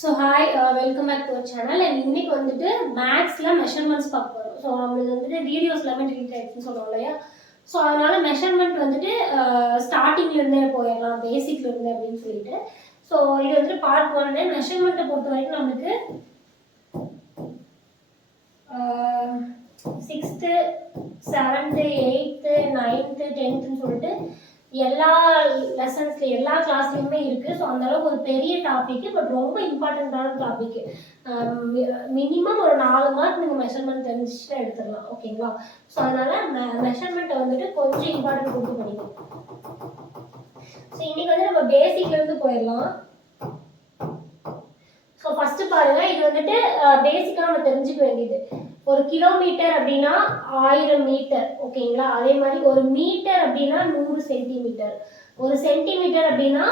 So hi welcome back to our channel. And இன்னைக்கு வந்துட்டு மேக்ஸில் மெஷர்மெண்ட்ஸ் பார்க்க போகிறோம். ஸோ நம்மளுக்கு வந்துட்டு வீடியோஸ் எல்லாமே டிலீட் ஆகிடுச்சுன்னு சொல்லுவோம் இல்லையா. ஸோ அதனால மெஷர்மெண்ட் வந்துட்டு ஸ்டார்டிங்லேருந்தே போயிடலாம், பேசிக்லேருந்து அப்படின்னு சொல்லிட்டு. ஸோ இது வந்துட்டு பார்ட் ஒன்னு. மெஷர்மெண்ட்டை பொறுத்த வரைக்கும் நம்மளுக்கு 6th 7th 8th 9th 10th சொல்லிட்டு எல்லா லெசன்ஸ்ல எல்லா கிளாஸ்லயுமே இருக்கு. ஸோ அந்த அளவுக்கு ஒரு பெரிய டாபிக், பட் ரொம்ப இம்பார்ட்டன்டான டாபிக். மினிமம் ஒரு 4 மார்க் நீங்க மெஷர்மெண்ட் தெரிஞ்சுட்டு எடுத்துடலாம். ஓகேங்களா? ஸோ அதனால மெஷர்மெண்ட்டை வந்துட்டு கொஞ்சம் இம்பார்ட்டன்ட் கொடுத்து படிக்கணும். ஸோ இன்னைக்கு வந்து நம்ம பேசிக்ல இருந்து போயிடலாம். ஸோ ஃபர்ஸ்ட் பாருங்க, இது வந்துட்டு பேசிக்கா நம்ம தெரிஞ்சுக்க வேண்டியது. ஒரு கிலோமீட்டர் அப்படின்னா 1000 மீட்டர். ஓகேங்களா? அதே மாதிரி ஒரு மீட்டர் அப்படின்னா 100 சென்டிமீட்டர். ஒரு சென்டிமீட்டர் அப்படின்னா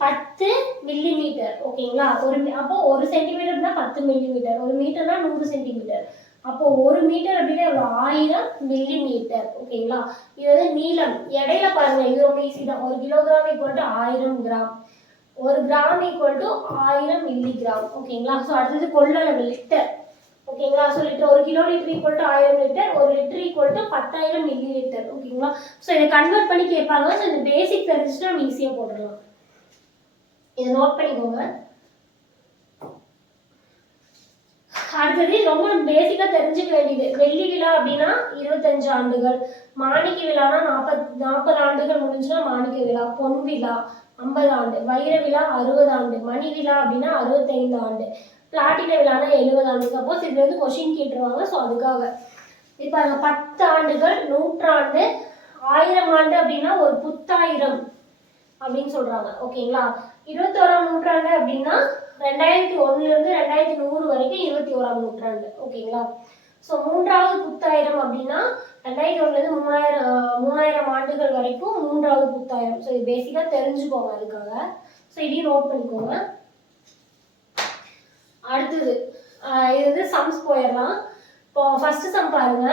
10 மில்லிமீட்டர். ஓகேங்களா? அப்போ ஒரு சென்டிமீட்டர்னா 10 மில்லிமீட்டர். ஒரு மீட்டர்னா 100 சென்டிமீட்டர். அப்போ ஒரு மீட்டர் அப்படின்னா எவ்வளோ? 1000 மில்லிமீட்டர். ஓகேங்களா? இது வந்து நீளம். இடையில பாருங்க, இது ரொம்ப ஈஸி தான். ஒரு கிலோகிராம் ஈக்குவல் டு 1000 கிராம். ஒரு கிராம் ஈக்குவல் டு 1000 மில்லிகிராம். ஓகேங்களா? ஸோ அடுத்தது கொள்ளளவு லிட்டர். ஓகேங்களா? ஸோ லிட்டர், ஒரு kilolitre equal to 1000 litre, ஒரு litre equal to 10,000 millilitre. ஓகேங்களா? ஸோ இதை கன்வெர்ட் பண்ணி கேட்பாங்க. ஸோ இந்த பேசிக் தெரிஞ்சுட்டு நம்ம ஈஸியாக போட்டுடலாம். இதை நோட் பண்ணிக்கோங்க. அடுத்தது ரொம்ப பேசிக்கா தெரிஞ்சுக்க வேண்டியது, வெள்ளி விழா அப்படின்னா 25 ஆண்டுகள், மாணிக்க விழானா 40 ஆண்டுகள் முடிஞ்சுன்னா மாணிக்க விழா, பொன் விழா 50 ஆண்டு, வைர விழா 60 ஆண்டு, மணி விழா அப்படின்னா 65 ஆண்டு, பிளாட்டின விழானா 70 ஆண்டு. சப்போஸ் இதுல இருந்து கொஸ்டின் கேட்டுருவாங்க. ஸோ அதுக்காக இப்ப 10 ஆண்டுகள், நூற்றாண்டு, 1000 ஆண்டு அப்படின்னா ஒரு புத்தாயிரம் அப்படின்னு சொல்றாங்க. ஓகேங்களா? 21ஆம் நூற்றாண்டு அப்படின்னா 2001 இருந்து 2100 வரைக்கும் 21ஆம் நூற்றாண்டு. ஓகேங்களா? ஸோ 3வது புத்தாயிரம் அப்படின்னா 2001 இருந்து 3000 ஆண்டுகள் வரைக்கும் 3வது புத்தாயிரம். ஸோ இது பேசிக்கா தெரிஞ்சுக்கோங்க அதுக்காக. ஸோ இதையும் நோட் பண்ணிக்கோங்க. அடுத்தது இது வந்து சம்ஸ் போயிடலாம். இப்போ ஃபர்ஸ்ட் சம் பாருங்க,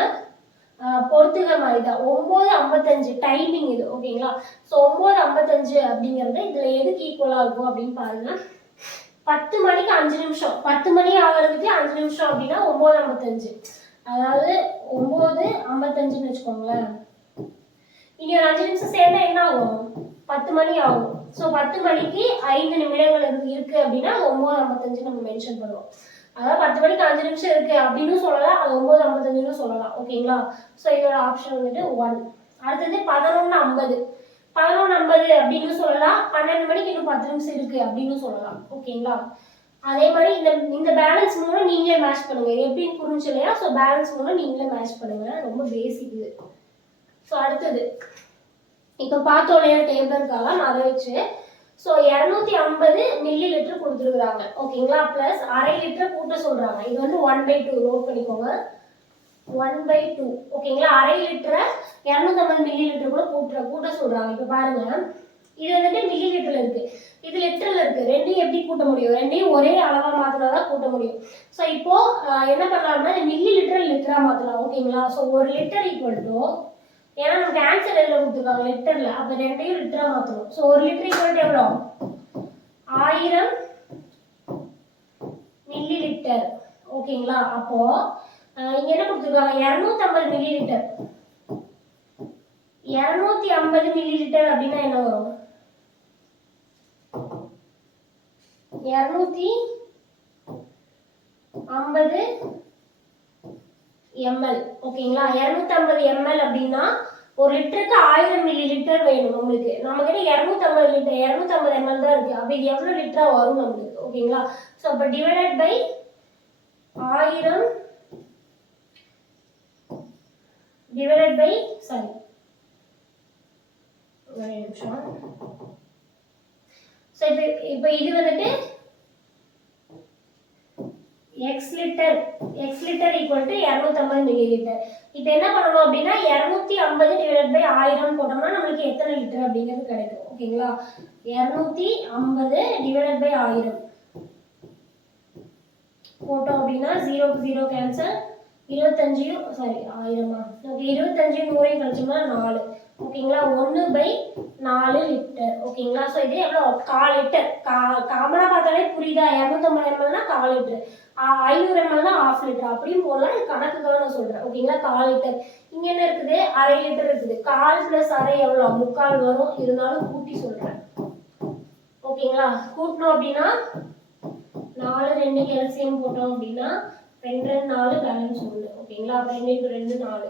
பொறுத்துக மாதிரி தான். 9:55 டைமிங் இது. ஓகேங்களா? ஸோ 9:55 அப்படிங்கிறது இதுல எதுக்கு ஈக்குவலா இருக்கும் அப்படின்னு பாருங்க. 10 மணிக்கு 5 நிமிஷம், 10 மணி ஆகிறதுக்கு 5 நிமிஷம் அப்படின்னா 9:55. அதாவது 9:55ன்னு வச்சுக்கோங்களேன். இனி ஒரு 5 நிமிஷம் சேர்ந்தா என்ன ஆகும்? 10 மணி ஆகும். ஸோ 10 மணிக்கு 5 நிமிடங்கள் இருக்கு அப்படின்னா 9:55 நம்ம மென்ஷன் பண்ணுவோம். அதாவது 10 மணிக்கு 5 நிமிஷம் இருக்கு அப்படின்னு சொல்லலாம், அது 9:55ன்னு சொல்லலாம். ஓகேங்களா? ஸோ இதோட ஆப்ஷன் வந்துட்டு 1. அடுத்தது 11:50. 11:50 அப்படின்னு சொல்லலாம், 12 மணிக்கு இன்னும் 10 நிமிஷம் இருக்கு அப்படின்னு சொல்லலாம். ஓகேங்களா? அதே மாதிரி இந்த பேலன்ஸ் மூலம் நீங்களே மேட்ச் பண்ணுங்க. இது எப்படின்னு புரிஞ்சு இல்லையா? ஸோ பேலன்ஸ் மூலம் நீங்களே மேட்ச் பண்ணுங்க. ரொம்ப பேசிக் இது. ஸோ அடுத்தது இப்போ பார்த்தோம் இல்லையா, டேபிள் இருக்காலாம், அதை வச்சு ஸோ 250 மில்லி லிட்டர் கொடுத்துருக்குறாங்க. ஓகேங்களா? பிளஸ் அரை லிட்டர் கூட்ட சொல்றாங்க. இது வந்து 1/2 நோட் பண்ணிக்கோங்க. 1/2. ஓகேங்களா? அரை லிட்டரை 250 மில்லி லிட்டர் கூட கூட்ட சொல்றாங்க. இப்போ பாருங்க, இது வந்துட்டு மில்லி லிட்டர்ல இருக்கு, இது லிட்டர்ல இருக்கு. ரெண்டையும் எப்படி கூட்ட முடியும்? ரெண்டையும் ஒரே அளவா மாத்தினாதான் கூட்ட முடியும். ஸோ இப்போ என்ன பண்ணலாம்னா மில்லி லிட்டர் லிட்டரா மாத்தலாம். ஓகேங்களா? ஸோ ஒரு லிட்டர் ஈக்குவல் டு, ஏன்னா நமக்கு ஆன்சர் எதுல கொடுத்துருக்காங்க? லிட்டர்ல. அப்ப ரெண்டையும் லிட்டரா மாத்தணும். ஸோ ஒரு லிட்டர் ஈக்குவல் டு எவ்வளோ? 1000 மில்லி லிட்டர். ஓகேங்களா? அப்போ இங்க என்ன கொடுத்துருக்காங்க? 250 மில்லி லிட்டர். 250 மில்லி லிட்டர் அப்படின்னா என்ன வரும்? 250 ml. ஓகேங்களா? 250 ml அப்படின்னா ஒரு லிட்டருக்கு 1000 மில்லி லிட்டர் வேணும் உங்களுக்கு. நம்ம கிட்ட 250 லிட்டர் 250 ml தான் இருக்கு. அப்ப இது எவ்வளவு லிட்டரா வரும் நமக்கு? ஓகேங்களா? சோ அப்ப டிவைடட் பை 1000 டிவைடட் பை ஒரு நிமிஷம். சோ இப்போ இது வந்துட்டு x litre equal to 250 milli litre. இப்போ என்ன பண்ணணும் அப்படின்னா 250 டிவைடட் பை 1000 போட்டோம்னா நமக்கு எத்தனை லிட்டர் அப்படிங்கிறது கிடைக்கும். ஓகேங்களா? 250 டிவைடட் பை 1000 போட்டோம் அப்படின்னா 0 0 கேன்சல், 25 1000 ஓகே, 25 100 கழிச்சோம்னா 4. ஓகேங்களா. 1/4 லிட்டர். ஓகேங்களா. ஸோ இது எவ்வளோ 1/4 லிட்டர். காமனாக பார்த்தாலே புரியுதா, 250 ml 1/4 லிட்டர், 500 ml 1/2 லிட்டர் அப்படின்னு போடலாம். இது கணக்குக்காக நான் சொல்கிறேன். ஓகேங்களா. 1/4 லிட்டர். இங்கே என்ன இருக்குது, அரை லிட்டர் இருக்குது. 1/4 + அரை எவ்வளோ, 3/4 வரும். இருந்தாலும் கூட்டி சொல்கிறேன். ஓகேங்களா. கூட்டணும் அப்படின்னா 4 2 எல்சிஎம் போட்டோம் அப்படின்னா 2 2 4 பேலன்ஸ் 1. ஓகேங்களா. 2 × 2 4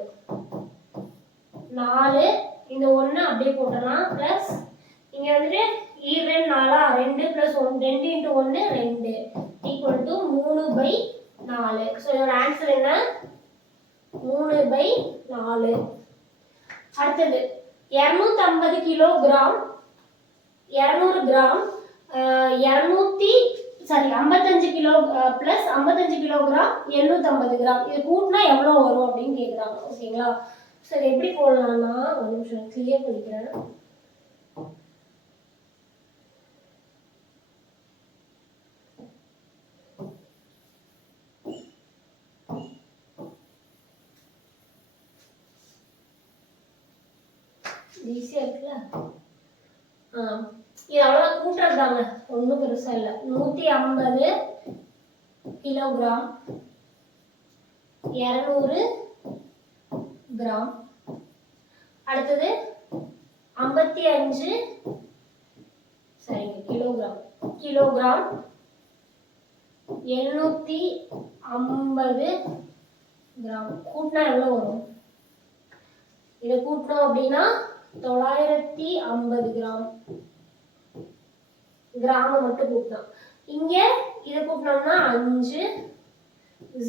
4. இந்த 1 அப்படியே போட்டலாம். ப்ளஸ் இங்கே வந்துட்டு 2 4 2 + 1 2 × 1 2 3/4. ஸோ இதோட ஆன்சர் என்ன, 3/4. அடுத்தது 250 kilogram 200 gram 55 kilo plus 55 kilogram 850 gram. இது கூட்டினா எவ்வளோ வரும் அப்படின்னு கேட்குறாங்க. ஓகேங்களா. சரி, எப்படி போடலாம்னா ஒரு நிமிஷம் கிளியர் பண்ணிக்கிறேன். ஈஸியாக இருக்குல்ல. இது அவ்வளோதான், கூட்டுறதாங்க, ஒன்றும் பெருசாக இல்லை. 150 கிலோகிராம் 200 கிராம். அடுத்தது 55 சரிங்க கிலோகிராம் 850 கிராம். கூட்டினா எவ்வளோ வரும், இதை கூட்டினோம் அப்படின்னா 950 கிராம். கிராம மட்டும் கூட்டணும். இங்க இதை கூட்டினோம்னா 5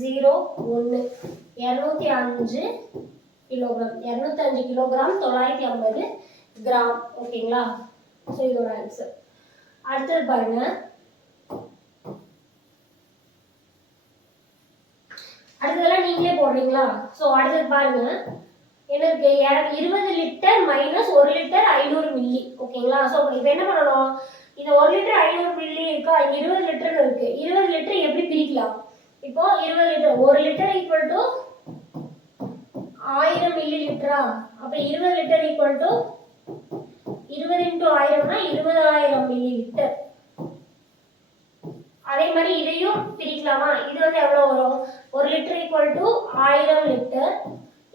0 1 205 கிலோகிராம். 205 kilogram 950 gram. ஓகேங்களா. ஸோ இதோட ஆன்சர். அடுத்தது பாருங்க, அடுத்ததெல்லாம் நீங்களே போடுறீங்களா. ஸோ அடுத்தது பாருங்க, எனக்கு 20 லிட்டர் மைனஸ் 1 லிட்டர் 500 மில்லி. ஓகேங்களா. ஸோ இப்போ என்ன பண்ணணும், இந்த 1 லிட்டர் 500 மில்லி இருக்கா, 20 லிட்டர் இருக்கு. 20 லிட்டர் எப்படி பிரிக்கலாம், இப்போ 20 லிட்டர் 1 லிட்டர் ஈக்குவல் டு 1000 மில்லி லிட்டரா. அப்போ 20 லிட்டர் ஈக்குவல் டு 20 × 1000னா 20000 மில்லி லிட்டர். அதே மாதிரி இதையும் பிரிக்கலாமா. இது வந்து எவ்வளவு வரும், 1 லிட்டர் ஈக்குவல் டு 1000 லிட்டர்.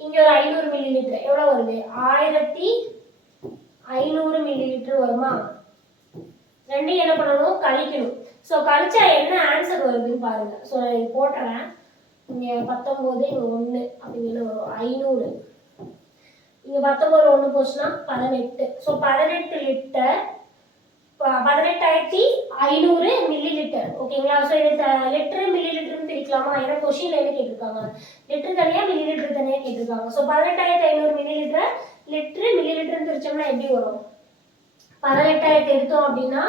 இங்க ஒரு 500 மில்லி லிட்டர் எவ்வளவு வருது, 1500 மில்லி லிட்டர் வருமா. ரெண்டையும் என்ன பண்ணணும், கழிக்கணும். ஸோ கழிச்சா என்ன ஆன்சர் வருதுன்னு பாருங்க. ஸோ நான் போட்டுறேன். இங்க 19 இங்க 1 அப்படிங்கிற வரும் 500. இங்க 19 1 போச்சுன்னா 18. So 18 litre 18500 millilitre. ஓகேங்களா. ஸோ இது லிட்டர் மில்லி லிட்டர்னு பிரிக்கலாமா, ஏன்னா கொஸ்டின்ல என்ன கேட்டிருக்காங்க, லிட்டர் தனியா மில்லி லிட்டர் தனியா கேட்டிருக்காங்க. ஸோ 18500 மில்லி லிட்டர் லிட்டர் மில்லி லிட்டர்னு பிரிச்சோம்னா எப்படி வரும், 18000 எடுத்தோம் அப்படின்னா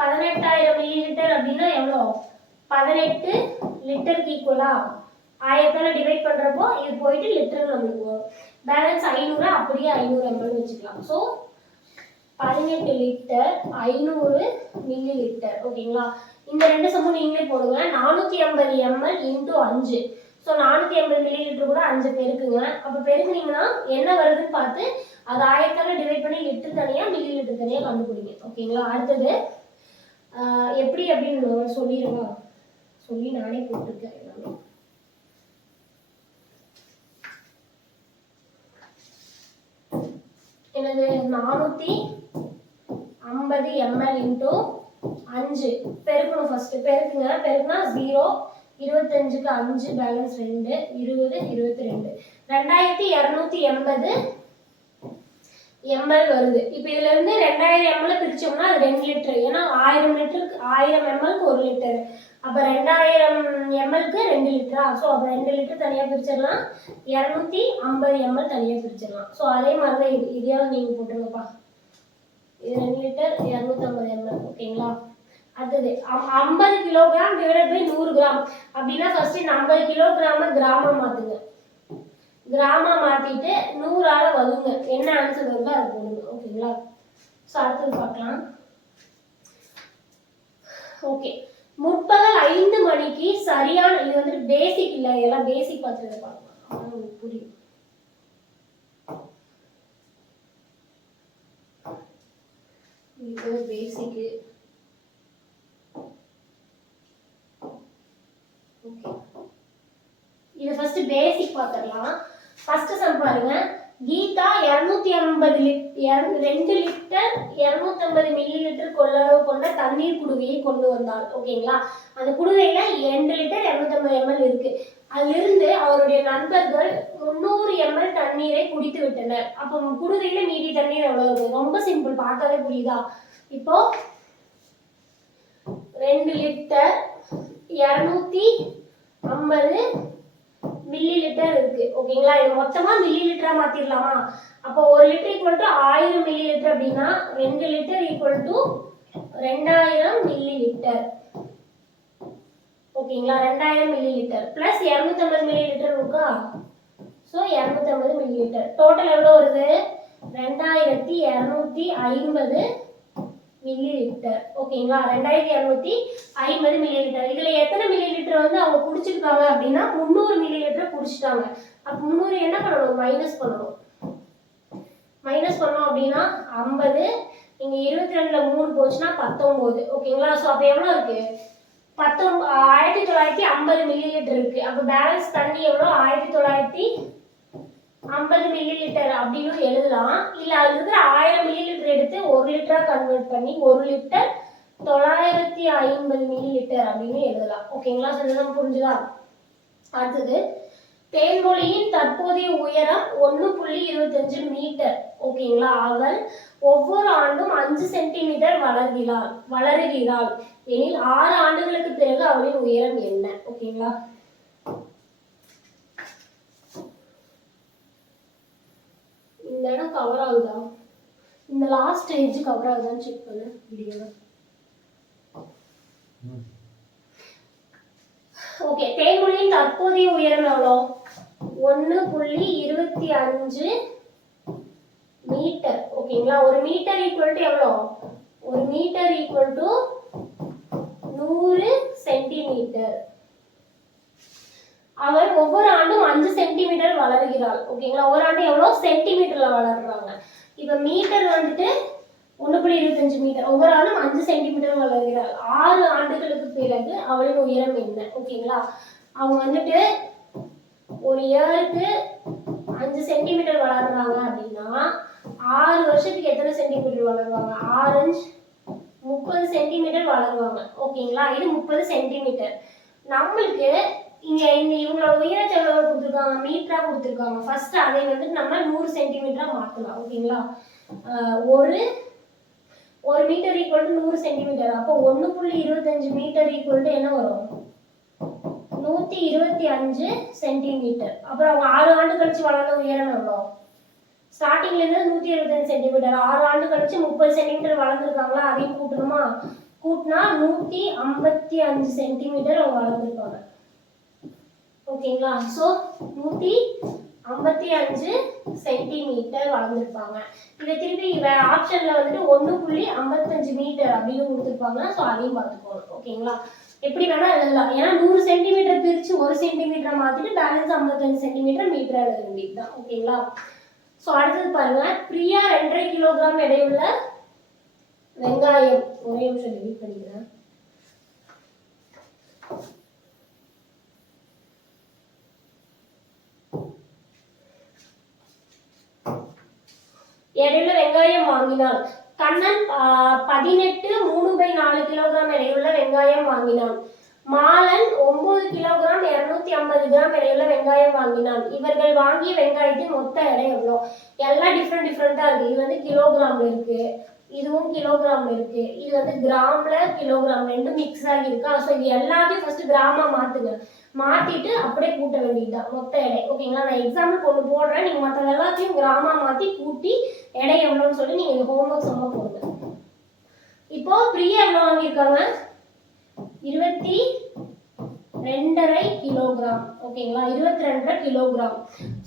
18000 மில்லி லிட்டர் அப்படின்னா எவ்வளோ, 18 லிட்டருக்கு ஈக்குவலா. 1000 டிவைட் பண்றப்போ இது போயிட்டு லிட்டர் நம்மளுக்கு வரும். பேலன்ஸ் 500 அப்படியே 500 ml வச்சுக்கலாம். So 18 litre 500 milli litre. ஓகேங்களா. இந்த ரெண்டு சமம் நீங்களே போடுங்க. 450 ml × 5. ஸோ 450 மில்லி லிட்டர் கூட 5 பெருக்குங்க. அப்போ பெருக்குனீங்கன்னா என்ன வருதுன்னு பார்த்து அது 1000 டிவைட் பண்ணி லிட்டர் தனியா மில்லி லிட்டர் தனியா கண்டுபிடிங்க. ஓகேங்களா. அடுத்தது எப்படி அப்படின்னு சொல்லிடுவா, சொல்லி நானே போட்டிருக்கேன் எல்லாமே. எனது 450 ml × 5 பெருக்கணும். ஃபர்ஸ்ட் பெருக்குங்க. பெருக்குனா 0 25க்கு 5 பேலன்ஸ் 2 20 22 2280 ml வருது. இப்போ இதுல இருந்து 2000 ml பிரிச்சோம்னா அது 2 லிட்டர். ஏன்னா 1000 லிட்டருக்கு 1000 mlக்கு 1 லிட்டர். அப்ப 2000 mlக்கு 2 லிட்டரா. ஸோ அப்போ 2 லிட்டர் தனியா பிரிச்சிடலாம், 250 ml தனியா பிரிச்சிடலாம். ஸோ அதே மாதிரி தான் இதையாவது நீங்க போட்டுருங்கப்பா. இது 2 லிட்டர் 250 ml. ஓகேங்களா. அடுத்தது 50 கிலோகிராம் டிவைடட் பை 100 கிராம் அப்படின்னா ஃபர்ஸ்ட் இந்த 50 கிலோகிராம கிராமா மாத்துங்க. கிராமா மாத்திட்டு 100ஆல வகுங்க. என்ன ஆன்சர் வருதோ அது போடுங்க. ஓகேங்களா. ஸோ அடுத்தது பார்க்கலாம். ஓகே, முற்பகல் 5 மணிக்கு சரியான, இது வந்து பேசிக் இல்லை, எல்லாம் பேசிக் பார்த்துட்டு பார்க்கலாம், உங்களுக்கு புரியும். பேசிக்கு. இது ஃபர்ஸ்ட் பேசிக் பார்த்துடலாம். ஃபர்ஸ்ட் சம் பாருங்க. கீதா 250 2 லிட்டர் 250 மில்லி லிட்டர் கொள்ளளவு கொண்ட தண்ணீர் குடுவையை கொண்டு வந்தாள். ஓகேங்களா? அந்த குடுவையில 2 லிட்டர் 250 ml இருக்கு. அதிலிருந்து அவருடைய நண்பர்கள் 300 ml தண்ணீரை குடித்து விட்டனர். அப்போ குடுவையில மீதி தண்ணீர் எவ்வளவு இருக்கு? ரொம்ப சிம்பிள், பார்த்தாலே புரியுதா? இப்போ 2 லிட்டர் 250 மில்லி லிட்டர் இருக்கு. ஓகேங்களா? இது மொத்தமா மில்லி லிட்டரா மாத்திரலாமா? அப்போ 1 litre equal to 1000 millilitre அப்படின்னா 2 litre equal to 2000 millilitre. ஓகேங்களா? 2000 millilitre plus 250 millilitre இருக்கா? So 250 millilitre. டோட்டல் எவ்வளோ வருது? 2250 மில்லி லிட்டர். ஓகேங்களா? 2250 மில்லி லிட்டர். இதுல எத்தனை மில்லி லிட்டர் வந்து அவங்க குடிச்சிருக்காங்க அப்படின்னா 300 மில்லி லிட்டர் குடிச்சிட்டாங்க. அப்ப 300 என்ன பண்ணணும்? மைனஸ் பண்ணணும். மைனஸ் பண்ணோம் அப்படின்னா 50, இங்க 22ல 3 போச்சுன்னா 19. ஓகேங்களா? ஸோ அப்ப எவ்வளவு இருக்கு? 1950 மில்லி லிட்டர் இருக்கு. அப்ப பேலன்ஸ் தண்ணி எவ்வளோ? 1950 மில்லி லிட்டர் அப்படின்னு எழுதலாம். இல்ல அது இருக்கிற 1000 மில்லி லிட்டர் எடுத்து 1 லிட்டரா கன்வெர்ட் பண்ணி 1 லிட்டர் 950 மில்லி லிட்டர் அப்படின்னு எழுதலாம். ஓகேங்களா? சொல்லுங்க, புரிஞ்சுதா? அடுத்தது, தேன்மொழியின் தற்போதைய உயரம் 1.25 மீட்டர். ஓகேங்களா? அவள் ஒவ்வொரு ஆண்டும் 5 சென்டிமீட்டர் வளருகிறாள் எனில் 6 ஆண்டுகளுக்கு பிறகு அவளின் உயரம் என்ன? ஓகேங்களா? இந்த இடம் கவர் ஆகுதா? இந்த லாஸ்ட் ஸ்டேஜ் கவர் ஆகுதான்னு செக் பண்ணு வீடியோல. ஓகே, தேன்மொழியின் தற்போதைய உயரம் எவ்வளோ? 1.25 மீட்டர். ஓகேங்களா? ஒரு மீட்டர் ஈக்குவல் டு எவ்வளோ? ஒரு மீட்டர் ஈக்குவல் டு 100 சென்டிமீட்டர். அவள் ஒவ்வொரு ஆண்டும் 5 சென்டிமீட்டர் வளருகிறாள். ஓகேங்களா? ஒரு ஆண்டு எவ்வளவு சென்டிமீட்டர்ல வளர்றாங்க. இப்ப மீட்டர் வந்துட்டு 1.25 மீட்டர். ஒவ்வொரு ஆண்டும் 5 சென்டிமீட்டர் வளர்கிறாள். 6 ஆண்டுகளுக்கு பிறகு அவளின் உயரம் என்ன? ஓகேங்களா? அவங்க வந்துட்டு ஒரு இயருக்கு 5 சென்டிமீட்டர் வளர்றாங்க அப்படின்னா 6 வருஷத்துக்கு எத்தனை சென்டிமீட்டர் வளருவாங்க? 6 30 சென்டிமீட்டர் வளருவாங்க. ஓகேங்களா? இது 30 சென்டிமீட்டர். நம்மளுக்கு இங்க இவங்களோட உயரத்தை எவ்வளவு கொடுத்துருக்காங்க? மீட்டரா கொடுத்துருக்காங்க. ஃபர்ஸ்ட் அதை வந்து நம்ம 100 சென்டிமீட்டரா மாத்தலாம். ஓகேங்களா? ஒரு மீட்டர் ஈக்குவல் டு 100 சென்டிமீட்டர். அப்போ 1.25 மீட்டர் ஈக்குவல் டு என்ன வரும்? 125 சென்டிமீட்டர். அப்புறம் அவங்க 6 ஆண்டு கழிச்சு வளர்ந்த உயரம் எவ்வளோ? ஸ்டார்டிங்ல இருந்து 125 சென்டிமீட்டர். 6 ஆண்டு கழிச்சு 30 சென்டிமீட்டர் வளர்ந்துருக்காங்களா? அதையும் கூட்டணுமா? கூட்டினா 155 சென்டிமீட்டர் அவங்க வளர்ந்துருப்பாங்க. ஓகேங்களா? ஸோ 155 சென்டிமீட்டர் வளர்ந்துருப்பாங்க. இதை திருப்பி ஆப்ஷன்ல வந்துட்டு 1.55 மீட்டர் அப்படின்னு கொடுத்துருப்பாங்க. ஸோ அதையும் பார்த்துக்கோங்க. ஓகேங்களா? எப்படி வேணா எழுதலாம். ஏன்னா 100 சென்டிமீட்டர் பிரிச்சு 1 சென்டிமீட்டர் மாத்திட்டு பேலன்ஸ் 55 சென்டிமீட்டர் மீட்டர் எழுத வேண்டியதுதான். ஓகேங்களா? ஸோ அடுத்தது பாருங்க. பிரியா 2.5 கிலோகிராம் எடையுள்ள வெங்காயம். ஒரே நிமிஷம் டெலிட் பண்ணிக்கிறேன். எடையுள்ள வெங்காயம் வாங்கினான். கண்ணன் 18 3/4 கிலோகிராம் எடையுள்ள வெங்காயம் வாங்கினான். மாலன் 9 கிலோகிராம் 250 கிராம் எடையுள்ள வெங்காயம் வாங்கினான். இவர்கள் வாங்கிய வெங்காயத்தின் மொத்த எடை எவ்வளோ? எல்லாம் டிஃப்ரெண்டா இருக்கு. இது வந்து கிலோகிராம்ல இருக்கு, இதுவும் கிலோகிராம்ல இருக்கு, இது வந்து கிராம்ல கிலோகிராம் ரெண்டும் மிக்ஸ் ஆகி இருக்கா. ஸோ இது எல்லாத்தையும் ஃபர்ஸ்ட் கிராமா மாத்துங்க. மாத்திட்டு அப்படியே கூட்ட வேண்டியதுதான் மொத்த எடை. ஓகேங்களா? நான் எக்ஸாம்பிள் ஒன்று போடுறேன். நீங்க மற்ற எல்லாத்தையும் கிராமா மாத்தி கூட்டி எடை எவ்வளோன்னு சொல்லி நீங்க ஹோம்ஒர்க் சொல்ல போடுங்க. இப்போ பிரியா எவ்வளோ வாங்கியிருக்காங்க? 22.5 கிலோகிராம். ஓகேங்களா? 22.5 கிலோகிராம்.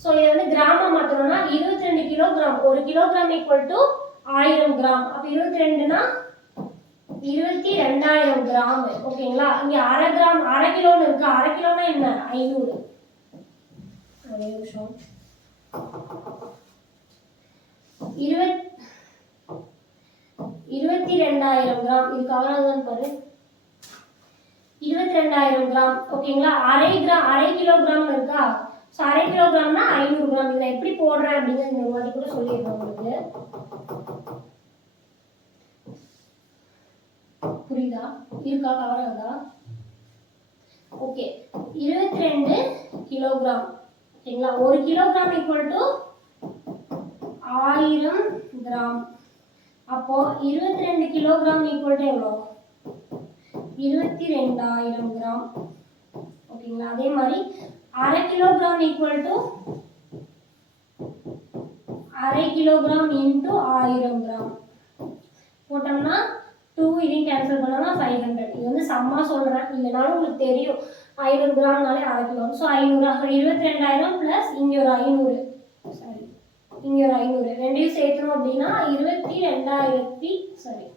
ஸோ இதை வந்து கிராமா மாத்தணும்னா 22 kilogram. 1 kilogram equal to 1000 gram. அப்ப 22னா 22,000 கிராம். ஓகேங்களா? இங்க அரை கிராம், அரை கிலோன்னு இருக்கு. அரை கிலோனா என்ன? 500. ஒரே நிமிஷம். 20 22,000 கிராம். இது கவர் ஆகுதான்னு பாரு. 22,000 கிராம். ஓகேங்களா? அரை கிலோகிராம் இருக்கா? ஸோ அரை கிலோகிராம்னா 500 கிராம். இதை எப்படி போடுறேன் அப்படிங்கிறது இந்த மாதிரி கூட சொல்லிடுறேன் உங்களுக்கு. புரியுதா? இருக்கா? கவர் ஆகுதா? ஓகே. 22 கிலோகிராம். ஓகேங்களா? 1 கிலோகிராம் ஈக்குவல் டு 1000 கிராம். அப்போ 22 கிலோகிராம் ஈக்குவல் டு எவ்வளோ? 22,000 கிராம். ஓகேங்களா? அதே மாதிரி அரை கிலோகிராம் ஈக்குவல் டு அரை கிலோகிராம் இன்டு 1000 கிராம் போட்டோம்னா 2 இதையும் கேன்சல் பண்ணோம்னா 500. இது வந்து சம்மா சொல்றேன், இல்லைனாலும் உங்களுக்கு தெரியும் 500 கிராம்னாலே அரை கிலோ. ஸோ 500 22,000 பிளஸ் இங்கே ஒரு 500, சாரி இங்கே ஒரு 500 ரெண்டையும் சேர்க்கணும் அப்படின்னா 22,000 சாரி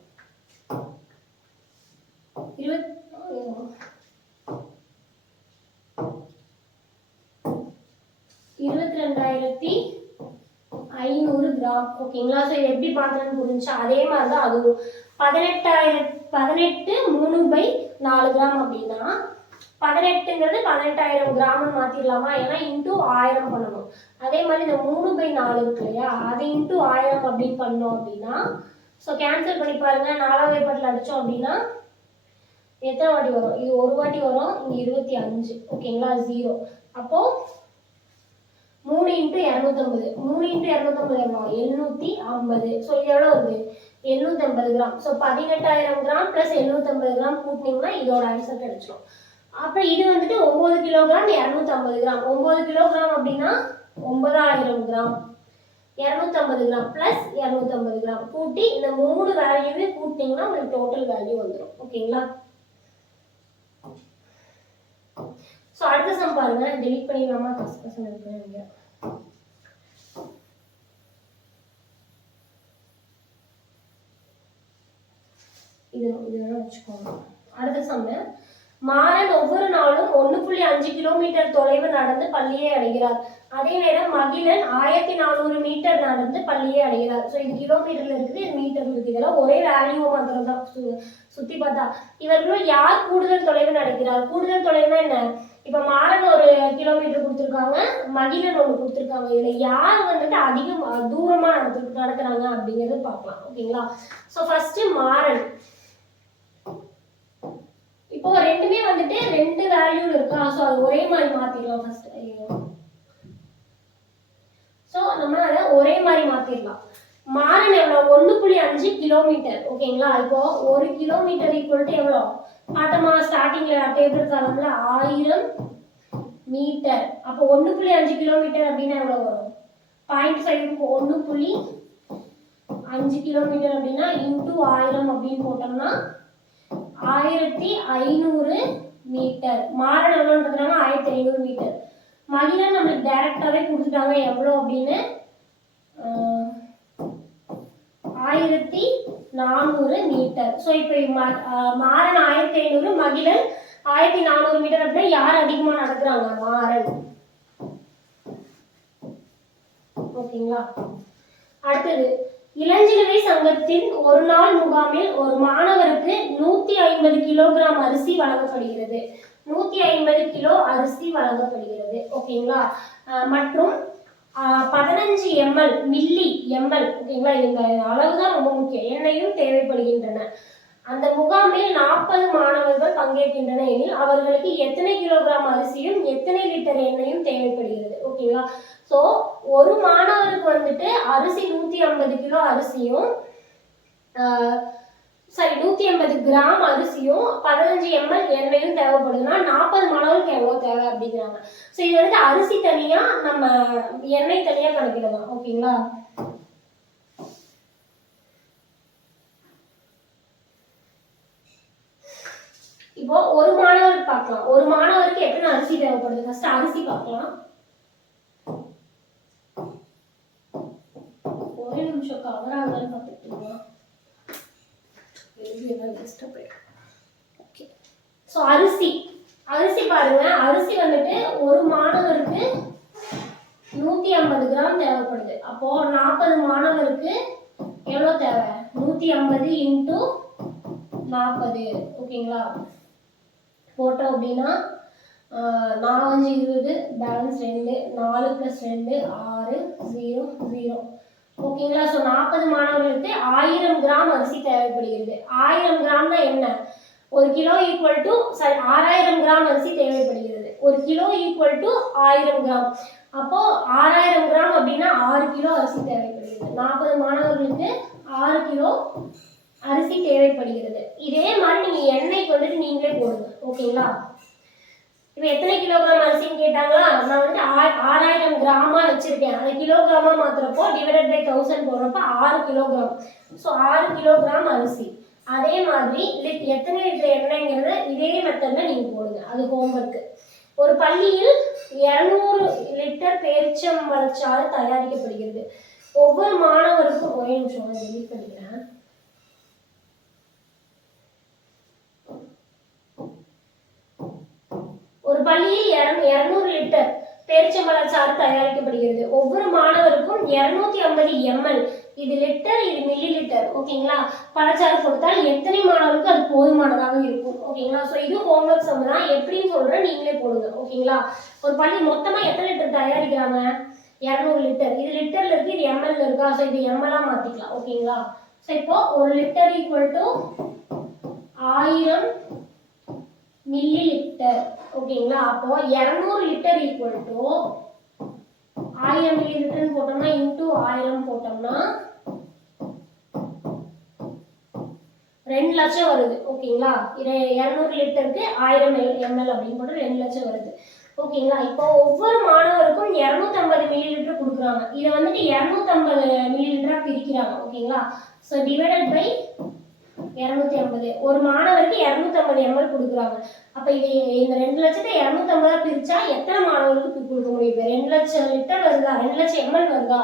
22,500 கிராம். ஓகேங்களா? ஸோ இது எப்படி பார்த்தோன்னு புரிஞ்சா? அதே மாதிரி தான் அதுவும் 18 3/4 கிராம் அப்படின்னா 18ங்கிறது 18,000 கிராம்னு மாத்திரலாமா? ஏன்னா இன்டூ 1000 பண்ணணும். அதே மாதிரி இந்த 3/4 இருக்கு இல்லையா, அது இன்டூ 1000 அப்படின்னு பண்ணோம் அப்படின்னா, ஸோ கேன்சல் பண்ணி பாருங்க. 4வது பட்டில் அடிச்சோம் அப்படின்னா எத்தனை வாட்டி வரும்? இது ஒரு வாட்டி வரும், இங்க 25. ஓகேங்களா? 0. அப்போ 3 × 250. 3 × 250 எவ்வளோ? 750. ஸோ இது எவ்வளோ வருது? 750 gram. So 18,000 gram plus 750 gram கூட்டினீங்கன்னா இதோட ஆன்சர் கிடைச்சிடும். அப்புறம் இது வந்துட்டு 9 கிலோகிராம் 250 கிராம். 9 கிலோகிராம் அப்படின்னா 9,000 கிராம். 250 கிராம் பிளஸ் 250 கிராம் கூட்டி இந்த 3 வேல்யூவே கூட்டினீங்கன்னா உங்களுக்கு டோட்டல் வேல்யூ வந்துடும். ஓகேங்களா? ஸோ அடுத்த சம் பாருங்க. டெலிட் பண்ணிடலாமா? கஷ்டம் இருக்கு. இது வச்சுக்கோங்க. அடுத்த சம், மாறன் ஒவ்வொரு நாளும் 1.5 கிலோமீட்டர் தொலைவு நடந்து பள்ளியை அடைகிறார். அதே நேரம் மகிழன் 1400 மீட்டர் நடந்து பள்ளியை அடைகிறார். ஸோ இது கிலோமீட்டர்ல இருக்குது, இது மீட்டர்ல இருக்குது. இதெல்லாம் ஒரே வேல்யூ மாத்திரம் தான். சுத்தி பார்த்தா இவர்களும் யார் கூடுதல் தொலைவு நடக்கிறார்? கூடுதல் தொலைவுனா என்ன? இப்ப மாறன் ஒரு கிலோமீட்டர் கொடுத்துருக்காங்க, மகிழன் ஒன்று கொடுத்துருக்காங்க. இதுல யார் வந்துட்டு அதிகம் தூரமா நடக்கிறாங்க அப்படிங்கறது பார்க்கலாம். ஓகேங்களா? So first Maran. இப்போ ரெண்டுமே வந்துட்டு 2 வேல்யூ இருக்கா? ஸோ அது ஒரே மாதிரி மாத்திடலாம் ஃபர்ஸ்ட். ஸோ நம்ம அதை ஒரே மாதிரி மாத்திடலாம். மாறன் எவ்வளோ? 1.5 கிலோமீட்டர். ஓகேங்களா? இப்போ 1 கிலோமீட்டர் ஈக்குவல் டு எவ்வளோ? பார்த்தோமா ஸ்டார்டிங்ல டேபிள் காலம்ல 1000 மீட்டர். அப்போ 1.5 கிலோமீட்டர் அப்படின்னா எவ்வளோ வரும்? 0.5 1.5 கிலோமீட்டர் அப்படின்னா இன்டூ 1000 அப்படின்னு போட்டோம்னா 1500 மீட்டர். மாறன் எவ்வளோன்றதுனால 1500 மீட்டர். மகிழன் நம்மளுக்கு டைரக்டாவே கொடுத்துட்டாங்க எவ்வளோ அப்படின்னு 1400 மீட்டர். ஸோ இப்போ மாறன் 1500, மகிழன் 1400 மீட்டர் அப்படின்னா யார் அதிகமா நடக்கிறாங்க? மாறன். ஓகேங்களா? அடுத்தது, இளஞ்சிலுவை சங்கத்தின் ஒரு நாள் முகாமில் ஒரு மாணவருக்கு 150 கிலோகிராம் அரிசி வழங்கப்படுகிறது. 150 கிலோ அரிசி வழங்கப்படுகிறது. ஓகேங்களா? மற்றும் 15 ml மில்லி ml. ஓகேங்களா? இந்த அளவுதான் ரொம்ப முக்கியம். எண்ணெயும் தேவைப்படுகின்றன. அந்த முகாமில் 40 மாணவர்கள் பங்கேற்கின்றன எனில் அவர்களுக்கு எத்தனை கிலோகிராம் அரிசியும் எத்தனை லிட்டர் எண்ணெயும் தேவைப்படுகிறது? ஓகேங்களா? ஸோ ஒரு மாணவருக்கு வந்துட்டு அரிசி 150 கிலோ அரிசியும் 150 கிராம் அரிசியும் 15 ml எண்ணெயும் தேவைப்படுதுன்னா 40 மாணவர்களுக்கு எவ்வளவு தேவை அப்படிங்கிறாங்க. ஸோ இது வந்துட்டு அரிசி தனியா, நம்ம எண்ணெய் தனியா கணக்கிடலாம். ஓகேங்களா? இப்போ ஒரு மாணவருக்கு பார்க்கலாம். ஒரு மாணவருக்கு எத்தனை அரிசி தேவைப்படுது? ஃபர்ஸ்ட் அரிசி பார்க்கலாம். ஒரே நிமிஷம் கவர் ஆகுதான்னு பார்த்துக்கிட்டீங்களா? ஸோ அரிசி பாருங்க. அரிசி வந்துட்டு ஒரு மாணவருக்கு 150 கிராம் தேவைப்படுது. அப்போ 40 மாணவருக்கு எவ்வளவு தேவை? 150 இன்ட்டு 40 ஓகேங்களா. போட்டோம் அப்படின்னா 4 5 20 பேலன்ஸ் 2 4 + 2 6 0 0 ஓகேங்களா. ஸோ 40 மாணவர்களுக்கு 1000 கிராம் அரிசி தேவைப்படுகிறது. 1000 கிராம்னா என்ன, 1 கிலோ ஈக்குவல் டு 6000 கிராம் அரிசி தேவைப்படுகிறது. 1 கிலோ ஈக்குவல் டு 1000 கிராம். அப்போ 6000 கிராம் அப்படின்னா 6 கிலோ அரிசி தேவைப்படுகிறது. 40 மாணவர்களுக்கு 6 கிலோ அரிசி தேவைப்படுகிறது. இதே மாதிரி நீங்க எண்ணெய்க்கு வந்துட்டு நீங்களே போடுங்க ஓகேங்களா. இப்போ எத்தனை கிலோகிராம் அரிசின்னு கேட்டாங்களா, நான் வந்து 6000 கிராமா வச்சிருக்கேன். அதை கிலோகிராமா மாத்துறப்போ டிவைடட் பை 1000 போடுறப்போ 6 கிலோகிராம். ஸோ 6 கிலோகிராம் அரிசி. அதே மாதிரி எத்தனை லிட்டர் எண்ணெய்ங்கிறத இதே மெத்தட்ல நீங்க போடுங்க, அது ஹோம்ஒர்க்கு. ஒரு பள்ளியில் 200 லிட்டர் பேரிச்சம்பழச்சாறு தயாரிக்கப்படுகிறது. ஒவ்வொரு மாணவருக்கும் ஒரே நிமிஷம் டெலீட் பண்ணிக்கிறேன். ஒரு பள்ளியில் 200 லிட்டர் பேரிச்சம்பழச்சாறு தயாரிக்கப்படுகிறது. ஒவ்வொரு மாணவருக்கும் 250 ml, இது லிட்டர் இது மில்லி லிட்டர் ஓகேங்களா, பழச்சாறு கொடுத்தால் எத்தனை மாணவருக்கு அது போதுமானதாக இருக்கும் ஓகேங்களா. ஸோ இது ஹோம்ஒர்க் சம் தான், எப்படின்னு சொல்றேன் நீங்களே போடுங்க ஓகேங்களா. ஒரு பள்ளி மொத்தமா எத்தனை லிட்டர் தயாரிக்கிறாங்க, 200 லிட்டர். இது லிட்டர்ல இருக்கு, இது ml இருக்கா, ஸோ இது ml மாத்திக்கலாம் ஓகேங்களா. ஸோ இப்போ 1 litre equal to 1000 millilitre ஓகேங்களா. அப்போ 200 லிட்டர் ஈக்குவல் டு 1000 மில்லி லிட்டர்னு போட்டோம்னா இன்டூ 1000 போட்டோம்னா 2 லட்சம் வருது ஓகேங்களா. இது 200 லிட்டருக்கு 1000 ml அப்படின்னு போட்டு 2 லட்சம் வருது ஓகேங்களா. இப்போ ஒவ்வொரு மாணவருக்கும் 250 மில்லி லிட்டர் கொடுக்குறாங்க. இதை வந்துட்டு 250 மில்லி லிட்டரா பிரிக்கிறாங்க ஓகேங்களா. ஸோ டிவைடட் பை 250, ஒரு மாணவருக்கு 250 ml கொடுக்குறாங்க. அப்ப இது இந்த 2 லட்சத்தை 250 பிரிச்சா எத்தனை மாணவர்களுக்கு கொடுக்க முடியும். இப்போ 2 லட்சம் லிட்டர் வருதா, 2 லட்சம் ml வருதா,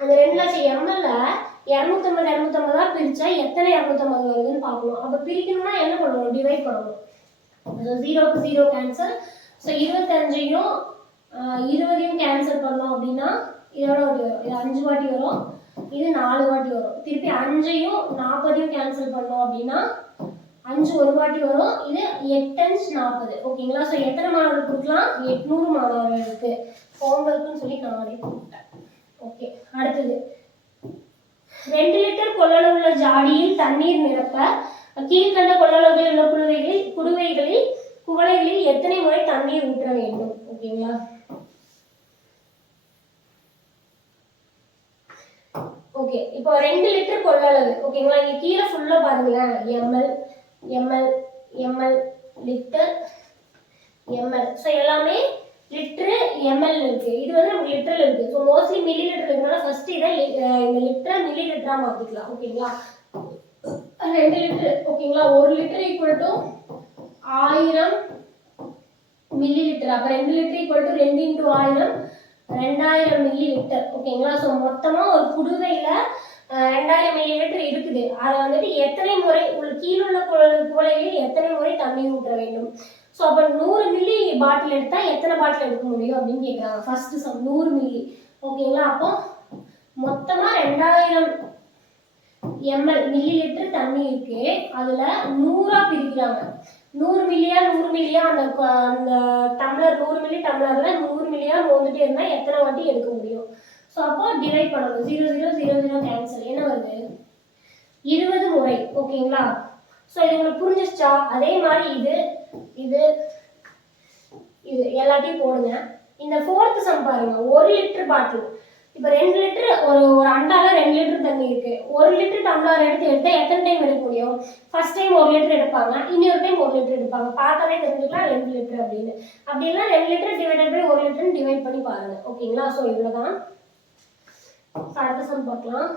அந்த 2 லட்சம் ml 250 பிரிச்சா எத்தனை 250 வருதுன்னு பார்க்கணும். அப்ப பிரிக்கணும்னா என்ன பண்ணணும், டிவைட் பண்ணணும். 0க்கு 0 கேன்சல். ஸோ 25யும் 20யும் கேன்சல் பண்ணோம் அப்படின்னா இதோட வரும், இது 5 வாட்டி வரும், இது 4 வாட்டி வரும். திருப்பி 5யும் 40யும் கேன்சல் பண்ணோம் அப்படின்னா 5 ஒரு வாட்டி வரும், இது 8 40 ஓகேங்களா. ஸோ எத்தனை மாணவர்கள் கொடுக்கலாம், 800 மாணவர்களுக்கு. ஹோம்ஒர்க்னு சொல்லி நானே போட்டேன். ஓகே, அடுத்தது 2 லிட்டர் கொள்ளளவுள்ள ஜாடியில் தண்ணீர் நிரப்ப கீழ்கண்ட கொள்ளளவுகளில் உள்ள குவளைகளில் எத்தனை முறை தண்ணீர் ஊற்ற வேண்டும் ஓகேங்களா. ஓகே, இப்போ 2 லிட்டர் கொள்ளளவு ஓகேங்களா. இங்க கீழே ஃபுல்லா பாருங்களேன், ml லிட்டர் ml. ஸோ எல்லாமே லிட்டர் ml இருக்கு, இது வந்து நமக்கு லிட்டர்ல இருக்கு. ஸோ மோஸ்ட்லி மில்லி லிட்டர் இருக்கனால ஃபர்ஸ்ட் இதை இந்த லிட்டர் மில்லி லிட்டரா மாத்திக்கலாம் ஓகேங்களா. 2 லிட்டர் ஓகேங்களா, 1 litre equal to 1000 milli litre. அப்ப 2 litre equal to 2 × 1000 2000 millilitre ஓகேங்களா. ஸோ மொத்தமா ஒரு குடுவையில 2000 மில்லி லிட்டர் இருக்குது. அதை வந்துட்டு எத்தனை முறை கீழுள்ள குவளைகளில் எத்தனை முறை தண்ணீர் ஊற்ற வேண்டும். ஸோ அப்போ 100 மில்லி பாட்டில் எடுத்தா எத்தனை பாட்டில் எடுக்க முடியும் அப்படின்னு கேட்குறாங்க. ஃபர்ஸ்ட் சம் 100 மில்லி ஓகேங்களா. அப்போ மொத்தமா 2000 ml மில்லி லிட்டர் தண்ணி இருக்கு, அதுல 100ஆ பிரிக்கிறாங்க. 100 மில்லியா அந்த டம்ளர் 100 மில்லி டம்ளர்ல 100 மில்லியா மோந்துட்டே இருந்தா எத்தனை வாட்டி எடுக்க முடியும். ஸோ அப்போ டிவைட் பண்ணணும். 0 0 0 0 கேன்சல், என்ன வருது 20 முறை ஓகேங்களா. ஸோ இது உங்களுக்கு புரிஞ்சிச்சா. அதே மாதிரி இது இது இது எல்லாத்தையும் போடுங்க. இந்த 4th சம் பாருங்க, 1 லிட்டர் பாட்டில். இப்போ 2 லிட்டர் ஒரு அண்டால 2 லிட்டர் தண்ணி இருக்கு. 1 லிட்டர் டம்ளர் எடுத்தா எத்தனை டைம் எடுக்க முடியும். ஃபர்ஸ்ட் டைம் 1 லிட்டர் எடுப்பாங்க, இன்னொரு டைம் 1 லிட்டர் எடுப்பாங்க. பார்த்தாலே தெரிஞ்சுக்கலாம் 2 லிட்டர் அப்படின்னு. அப்படின்னா 2 litre divided by 1 litre divide பண்ணி பாருங்க ஓகேங்களா. ஸோ இவ்வளவுதான். அடுத்த சம் பார்க்கலாம்.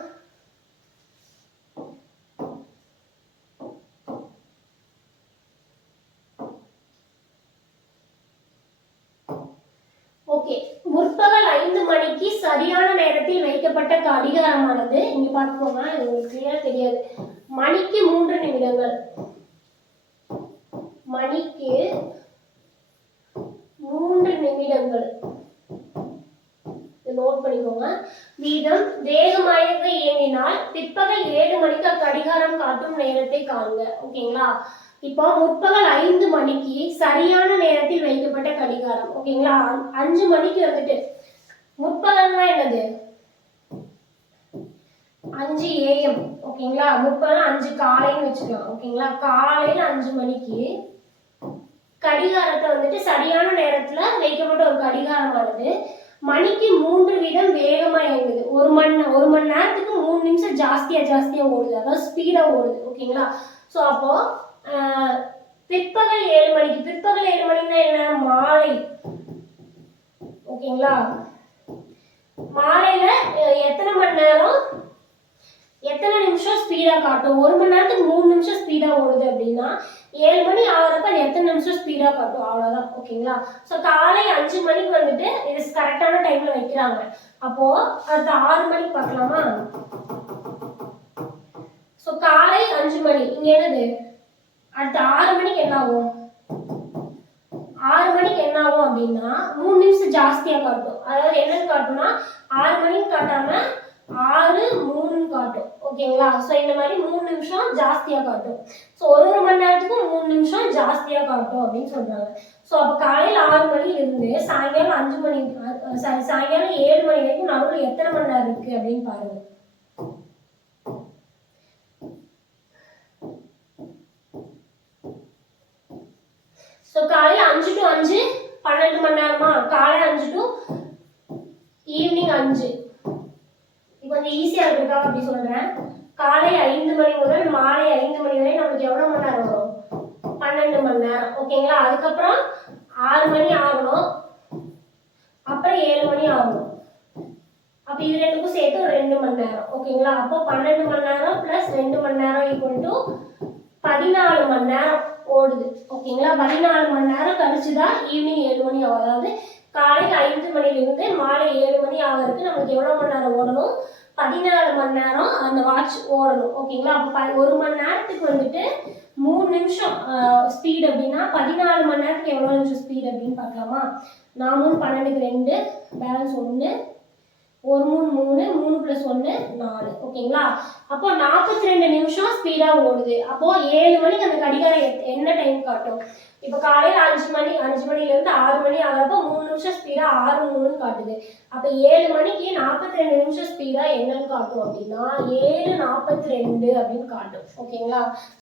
ஓகே, முற்பகல் 5 மணிக்கு சரியான நேரத்தில் வைக்கப்பட்ட கடிகாரமானது இங்க பார்த்துக்கோங்க, இது உங்களுக்கு கிளியரா தெரியாது. மணிக்கு 3 நிமிடங்கள், மணிக்கு 3 நிமிடங்கள் நோட் பண்ணிக்கோங்க. வீதம் வேகமாக இயங்கினால் பிற்பகல் 7 மணிக்கு கடிகாரம் காட்டும் நேரத்தை காண்க. ஓகேங்களா? இப்போ முற்பகல் 5 மணிக்கு சரியான நேரத்தில் வைக்கப்பட்ட கடிகாரம். ஓகேங்களா? 5 மணிக்கு வந்துட்டு முற்பகல்னா என்னது? 5 AM. ஓகேங்களா? முற்பகல் 5 காலைன்னு வச்சுக்கலாம். ஓகேங்களா? காலையில 5 மணிக்கு கடிகாரத்தை வந்துட்டு சரியான நேரத்துல வைக்கப்பட்ட ஒரு கடிகாரமானது மணிக்கு 3 வீதம் வேகமா இயங்குது. ஒரு மணி நேரத்துக்கு 3 நிமிஷம் ஜாஸ்தியா ஓடுது. அதாவது ஸ்பீடா ஓடுது. ஓகேங்களா? ஸோ அப்போ பிற்பகல் 7 மணின்னா என்ன? மாலை. ஓகேங்களா? மாலையில எத்தனை மணி நேரம் எத்தனை நிமிஷம் ஸ்பீடா காட்டும்? 1 மணி நேரத்துக்கு 3 நிமிஷம் ஸ்பீடா ஓடுது அப்படின்னா 7 மணி ஆகிறப்ப அது எத்தனை நிமிஷம் ஸ்பீடா காட்டும்? அவ்வளவுதான். ஓகேங்களா? ஸோ காலை 5 மணிக்கு வந்துட்டு இது கரெக்டான டைம்ல வைக்கிறாங்க. அப்போ அடுத்த 6 மணிக்கு பார்க்கலாமா? ஸோ காலை 5 மணி இங்க என்னது? அடுத்த 6 மணிக்கு என்ன ஆகும்? 6 மணிக்கு என்ன ஆகும் அப்படின்னா 3 நிமிஷம் ஜாஸ்தியா காட்டும். அதாவது என்னன்னு காட்டும்னா 6 மணிக்கு காட்டாம 6:03 காட்டும். ஓகேங்களா? ஸோ இந்த மாதிரி 3 நிமிஷம் ஜாஸ்தியா காட்டும். ஸோ ஒரு மணி நேரத்துக்கும் 3 நிமிஷம் ஜாஸ்தியா காட்டும் அப்படின்னு சொல்றாங்க. ஸோ அப்போ காலையில் 6 மணில இருந்து சாயங்காலம் 5 மணி சாயங்காலம் 7 மணி வரைக்கும் நடுவில் எத்தனை மணி நேரம் இருக்கு அப்படின்னு பாருங்க. ஸோ காலையில் 5 to 5 12 மணி நேரமா? காலை 5 to ஈவினிங் 5. கொஞ்சம் ஈஸியா இருக்குக்காக அப்படி சொல்றேன். காலை 5 மணி முதல் மாலை 5 மணி வரை நமக்கு எவ்வளவு மணி நேரம் வரும்? 12 மணி நேரம். ஓகேங்களா? அதுக்கப்புறம் 6 மணி ஆகணும், அப்புறம் 7 மணி ஆகணும். அப்ப இது ரெண்டுக்கும் சேர்த்து ஒரு 2 மணி நேரம். ஓகேங்களா? அப்போ 12 மணி நேரம் பிளஸ் 2 மணி நேரம் ஈக்குவல் டு 14 மணி நேரம் ஓடுது. ஓகேங்களா? 14 மணி நேரம் கழிச்சுதான் ஈவினிங் 7 மணி ஆகும். அதாவது காலையில் 5 மணிலிருந்து மாலை 7 மணி ஆகிறதுக்கு நமக்கு எவ்வளவு மணி நேரம் ஓடணும்? 14 மணி நேரம் அந்த வாட்ச் ஓடணும். ஓகேங்களா? அப்போ 1 மணி நேரத்துக்கு வந்துட்டு 3 நிமிஷம் ஸ்பீட் அப்படின்னா 14 மணி நேரத்துக்கு எவ்வளவு நிமிஷம் ஸ்பீட் அப்படின்னு பார்க்கலாமா? 4 12க்கு 2 பேலன்ஸ் 1 1 3 3 + 1 4. ஓகேங்களா? அப்போ 42 நிமிஷம் ஸ்பீடா ஓடுது. அப்போ 7 மணிக்கு அந்த கடிகாரம் என்ன டைம் காட்டும்? இப்போ காலையில் 5 மணில இருந்து 6 மணி ஆகிறப்போ 3 நிமிஷம் ஸ்பீடா 6:03 காட்டுது. அப்போ 7 மணிக்கு 42 நிமிஷம் ஸ்பீடா என்னன்னு காட்டும் அப்படின்னா 7:42 அப்படின்னு காட்டும். ஓகேங்களா?